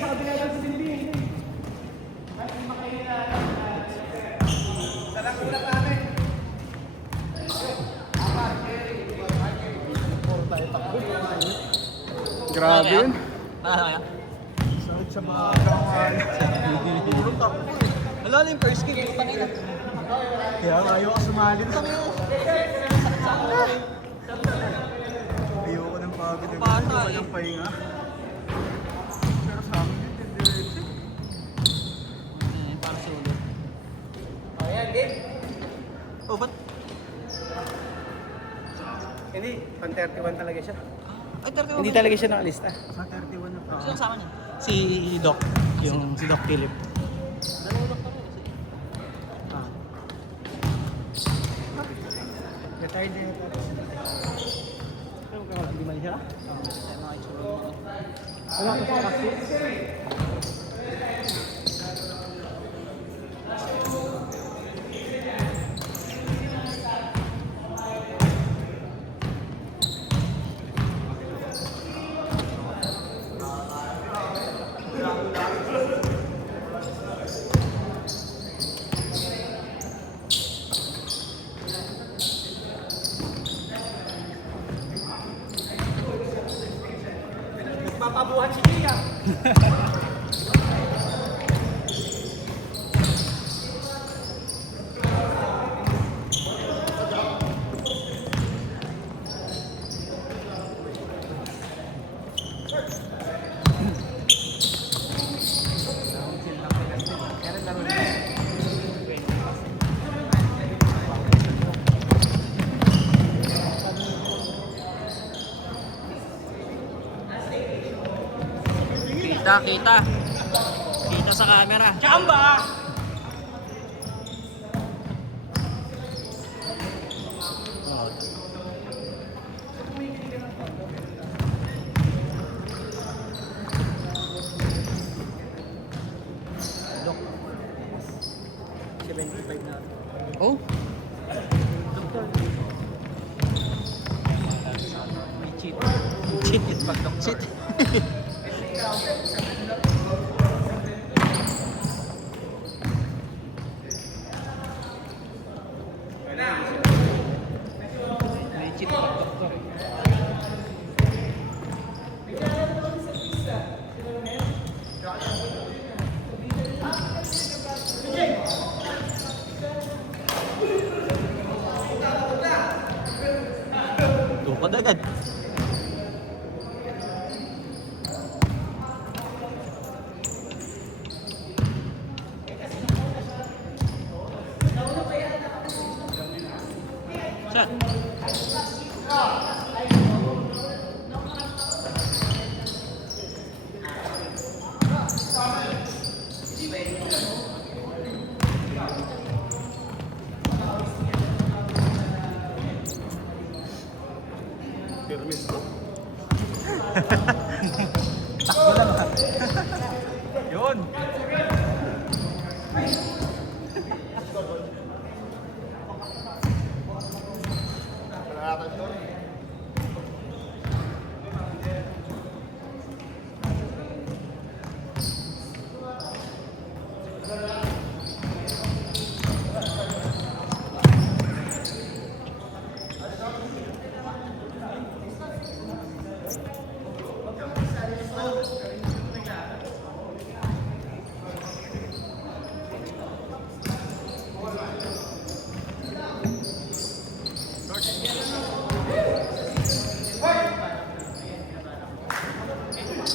sa kabila lang sa dinding. Grabe yun. Kaya? Sakit sa mga kawan. Purong tako po eh. Wala yung first kick. Tangina. Kaya ayaw ka sumali na. Ayoko ng pagod. Bata Ayoko eh. ng pahinga. Pero sa amin yun, diretso. Para sa ulo. Oh, ba't? Hindi, pang 31 talaga siya. Ay, talaga Hindi talaga siya nakalista. Sa 31 na pa. Sino kasama niya? Si Doc, yung si Doc Philip. Nalulok kami kasi. Retired na yun. Hindi man siya? Kaya mga itsura mo. Wala ko sa practice. Papabuhan si Kia. Kita. Kita sa camera. Chamba! Dok. 75 na. Oh? May cheat. Cheat. Cheat. May cheat pag doktor. Tupad agad. Shot. Permis. Takbo lang ha. Yun.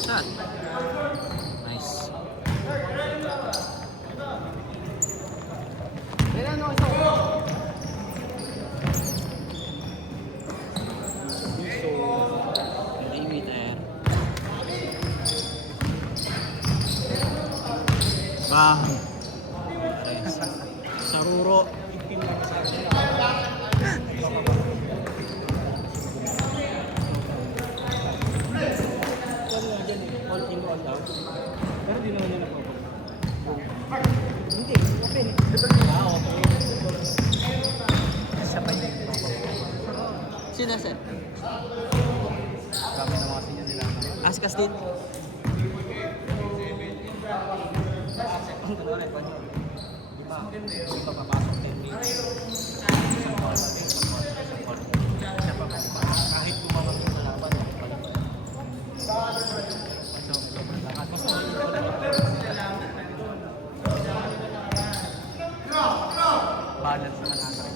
Shot. Nice. Limiter. Bang. Saruro. All in all daw. Pero di naman niya napapag. Hindi, open. Okay. Sabay na yung Sino set? kami na mga sinya nila. Askas din. Ano ulit, panyo? Di ba? Di ba papasok 10 minutes? Isang ball pa din, isang ball. Siya pa papasok. Kahit kumawag yung kalaban, balik. So, sobrang lakas. Basta hindi ko lang balance na nakakaya.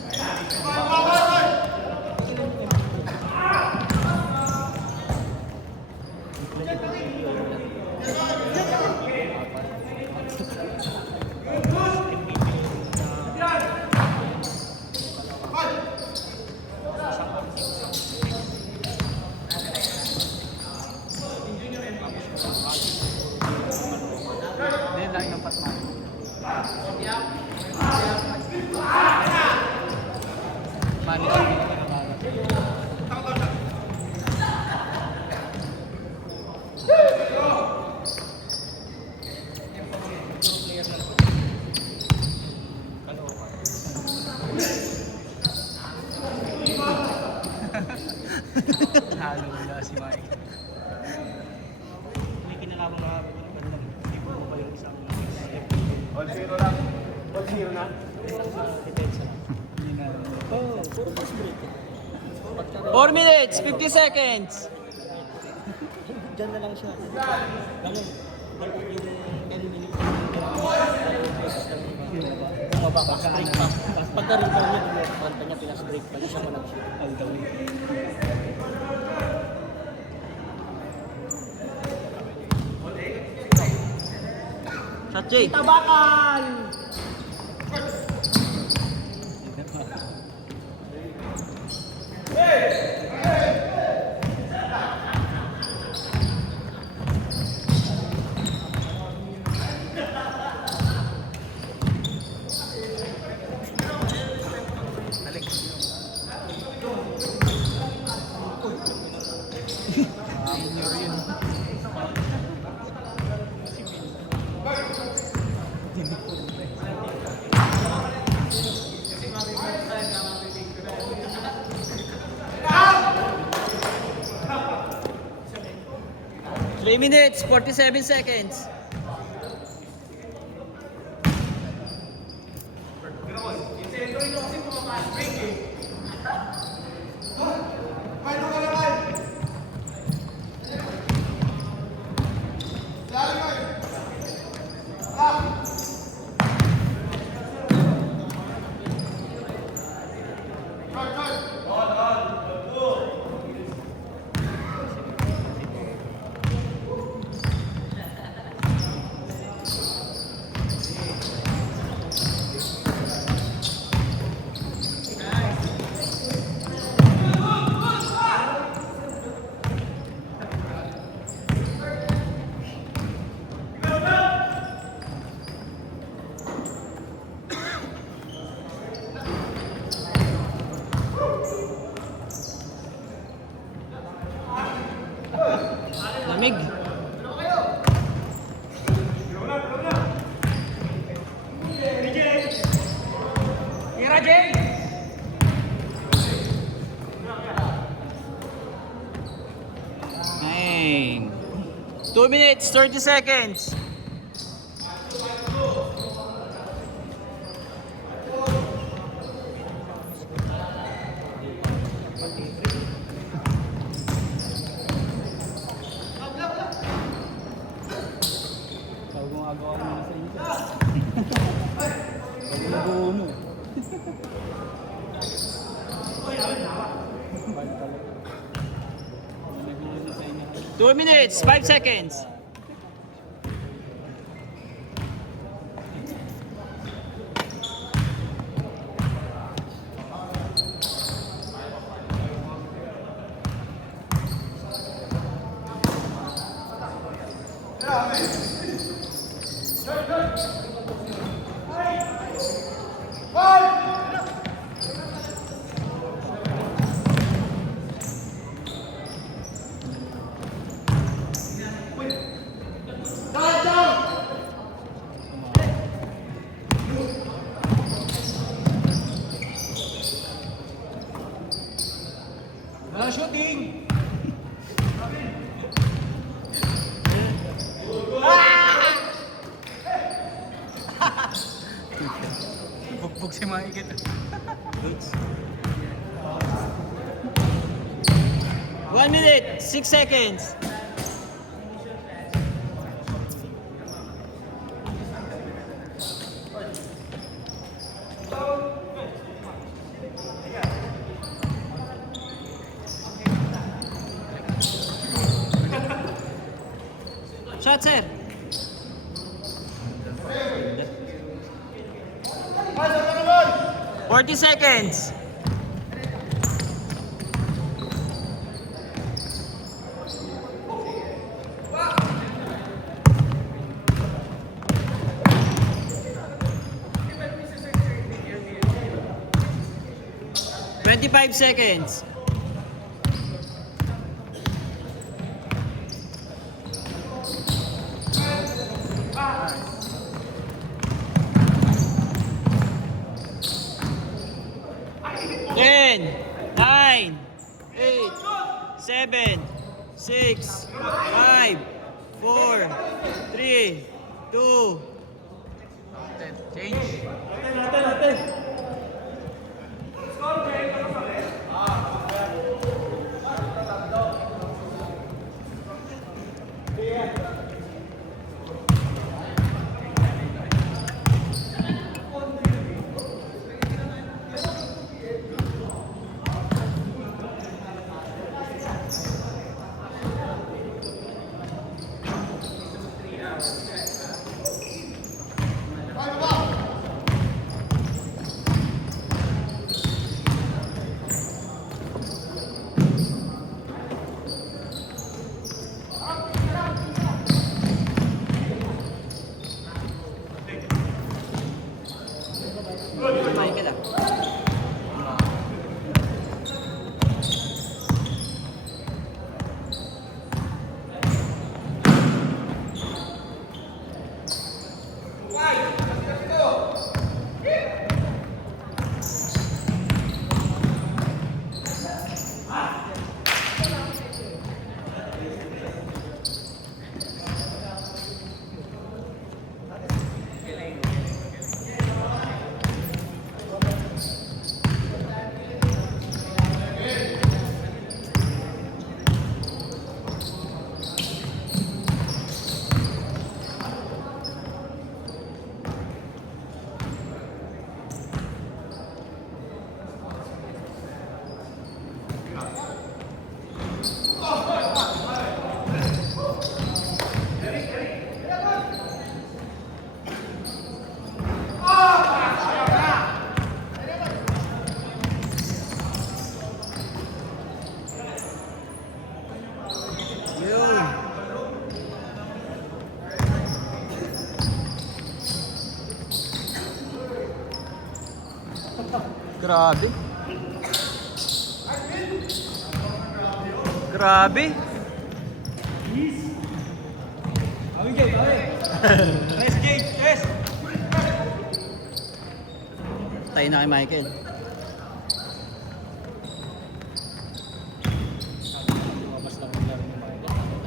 Hindi, lang ng patman. Mani lang yung pinakabaga. Halo na si Mike. May kinalaman na bandang hindi po pa yung isang All zero lang. All zero na. depensa lang. Oh, puro fast break. 4 minutes, 50 seconds. Diyan na lang siya. Ganun. Yung 10 minutes. Bumaba pa, break pa. Pagka-rebound niya, kumanta niya, pinas-break pa. Siya man siya. Ang gawin. Shot, Jay. Tabakan! Three minutes, 47 seconds. Lamig. Tira, Jay! 2 minutes, 30 seconds. Gumagawa mo na sa inyo. Gumagawa mo. 2 minutes, 5 seconds. Shooting! maikit. Weights. 1 minute, 6 seconds. Shot, sir. 40 seconds. Twenty-five seconds. Ten, nine, 8, 7, 6, 5, 4, 3, 2. Change. Kumain ka lang. Yun. Grabe. Grabe. Nice game, yes! Tayo na kay Michael. Mas lang yung laro ni Michael.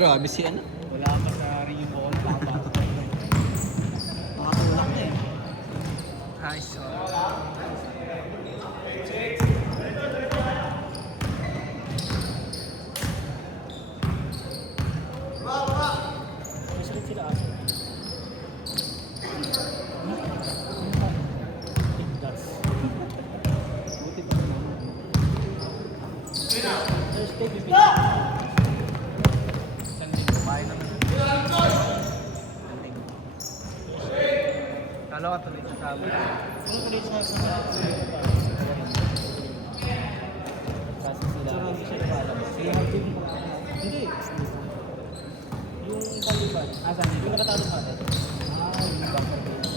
Grabe si ano. Wala ka sa ring ball, papasok. Makatulak na eh. Nice. Masulit sila. That's... Buti pa naman. First take, bibig. Kala ka tuloy sa sabi. Ano tuloy sa kasi sila Hindi. Yung Taliban. Asan? Yung nakatalo sa atin. Yung buzzer beater.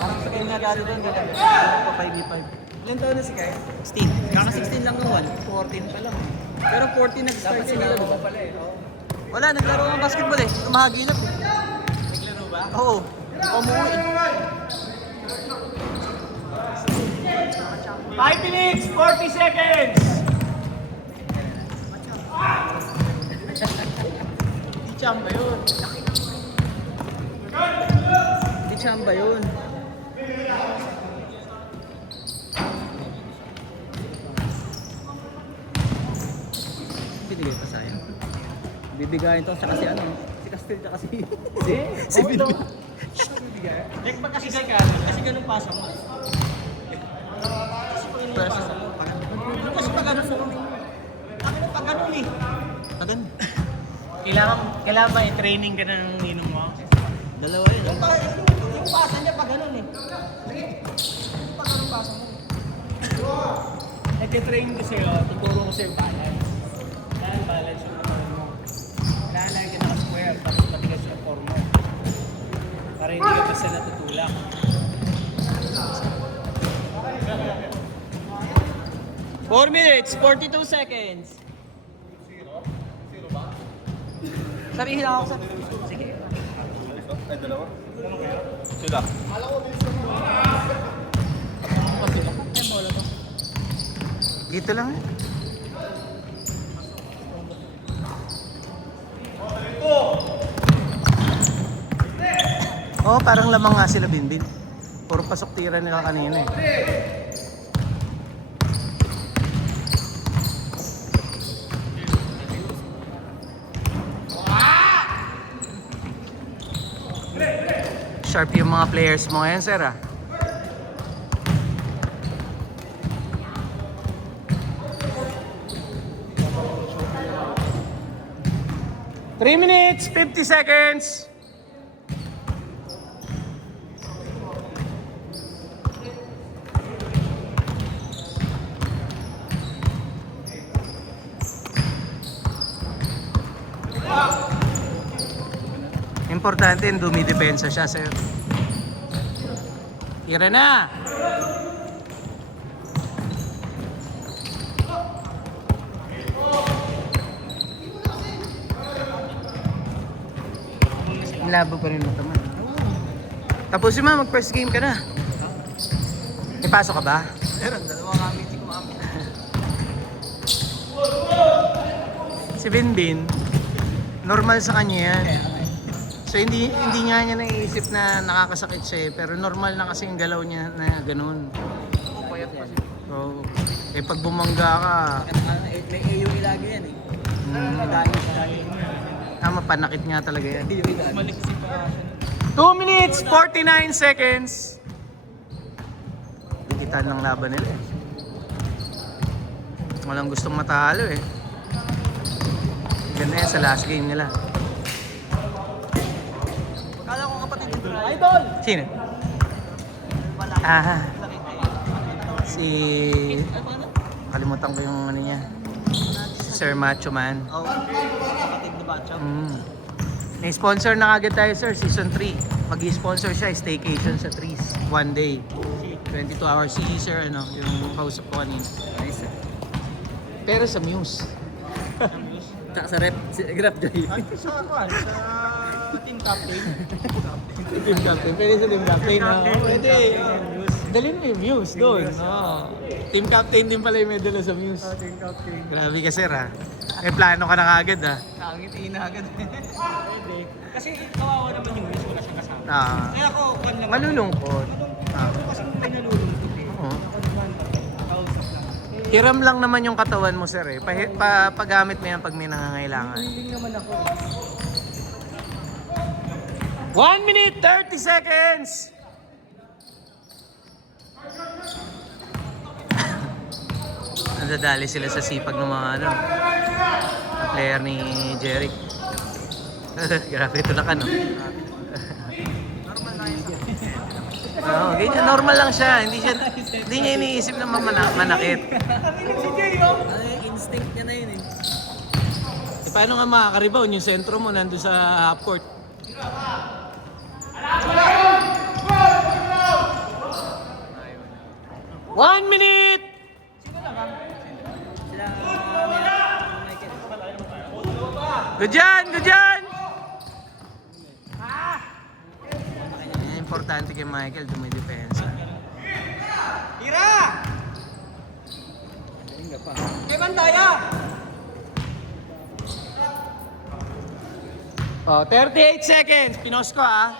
Parang sa kanya dati doon, gagawin. Pa 5v5. Ilan taon na si Kai? 16. Kaka 16 lang noon. 14 pa lang. Pero 14 nag-start siya. Wala, naglaro ng basketball eh. Tumahagilap eh. Naglaro ba? Oo. Umuwi. 5 minutes, 40 seconds! Di chamba yun. Di chamba yun. Binigay pa sa'yo. Bibigayin to sa kasi ano. Si Castel tsaka si... Hindi. Si Bilbil. Like pag kasi kasi ganun pasa mo. Press. Kasi pag ganun mo. Ano pag ganun eh. Tagan. Kailangan ba i-training ka na ng ninong mo? Dalawa yun. Yung pasa niya pag ganun eh. Pag ganun pasa mo. Nag-train ko sa'yo, tuturo ko sa'yo balance. Dahil balance yung form mo. Kailangan ka naka-square, tapos matigas yung form mo. Para hindi ka basta natutulak. Four minutes, 42 seconds. Sabihin lang ako sa... Sige. Ay, dalawa? Sila. Dito lang. Oh, parang lamang nga sila Binbin. Puro pasok tira nila kanina eh. Sharp yung mga players mo ngayon, sir ah. Three minutes, 50 seconds. Importante yung dumidepensa siya, sir. Tira na! Labo pa rin mo naman. Tapusin mo, mag-first game ka na. May pasok ka ba? Meron, dalawa nga meeting ko mami. Si Binbin, normal sa kanya yan. So hindi nga niya naiisip na nakakasakit siya eh, pero normal na kasi yung galaw niya na ganun. Payat pa siya. So, eh pag bumangga ka, May AUE lagi yan eh. mapanakit nga talaga yan. Maliksi pa. 2 minutes, 49 seconds. Dikitan ng laban nila eh. Walang gustong matalo eh. Ganda yan sa last game nila. Kala ko kapatid dito na. Idol! Sino? Ah, si... Kalimutan ko yung ano niya. Sir Macho Man. Oo. Kapatid ni Bacho. May sponsor na agad tayo, sir, season 3. Mag-i-sponsor siya, staycation sa Trees. One day. 22 hours. Si sir, ano, yung kausap ko kanina. Nice eh. Pero sa Muse. Tsaka sa rep, si Grab Joy. Ay, sa ako sa team captain. Team captain. Pwede sa team captain. Pwede. Dalhin mo yung Muse doon. Team captain din pala yung may dala sa Muse. Team captain. Grabe ka, sir, ha. May plano ka na kagad, ha. Nakangiti na agad. Pwede. Kasi kawawa naman yung miss, wala siyang kasama. Kaya ako, kan lang. Malulungkot. Kasi may nalulungkot eh. Oo. Ako naman, kausap lang. Hiram lang naman yung katawan mo, sir, eh. Pagamit mo yan pag may nangangailangan. Hindi naman ako. 1 minute, 30 seconds! Nadadali sila sa sipag ng mga ano, player ni Jeric. Grabe ito na ka, no? Normal lang yun. Oo, ganyan, normal lang siya. Hindi niya iniisip na manakit. Ano yung instinct niya na yun eh. E, paano nga makaka-rebound? Yung sentro mo nandun sa half court. One minute! Sila Michael. Good dyan! Good dyan! Yan, importante kay Michael, dumidepensa. Tira! Galing ka pa. Kay Mandaya! Oh, 38 seconds. Pinos ko, ah.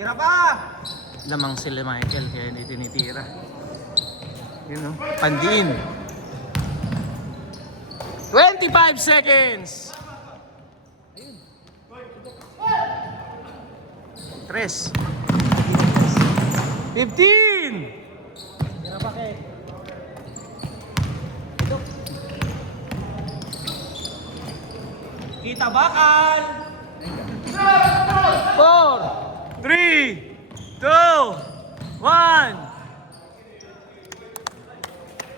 Tira pa! Lamang sila Michael, kaya hindi tinitira. Yun, no? Pandiin. 25 seconds. 3. 15. Tira pa kay. Kita bakal! 4, 3, 2, 1.